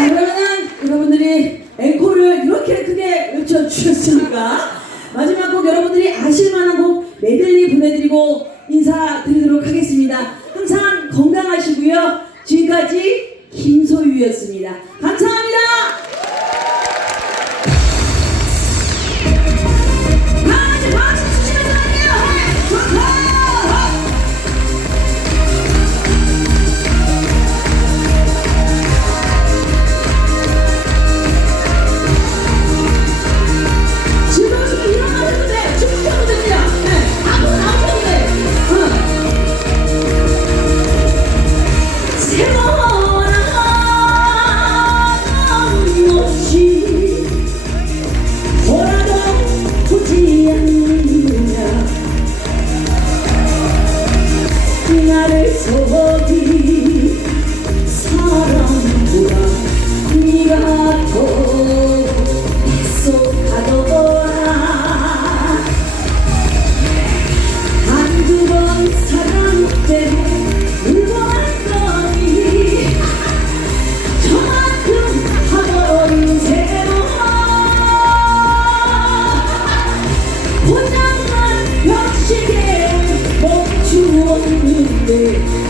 아, 그러면 여러분들이 앵콜을 이렇게 크게 외쳐주셨으니까 마지막 곡 여러분들이 아실만한 곡 메들리 보내드리고 인사드리도록 하겠습니다. 항상 건강하시고요. 지금까지 김소유였습니다. 감사합니다. 다 고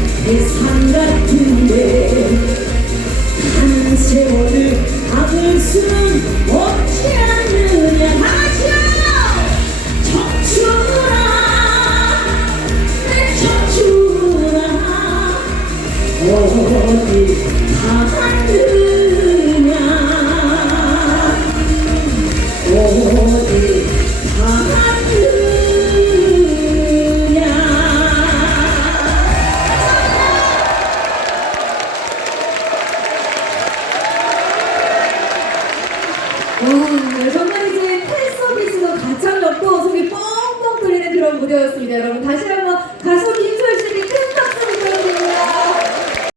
我的孩子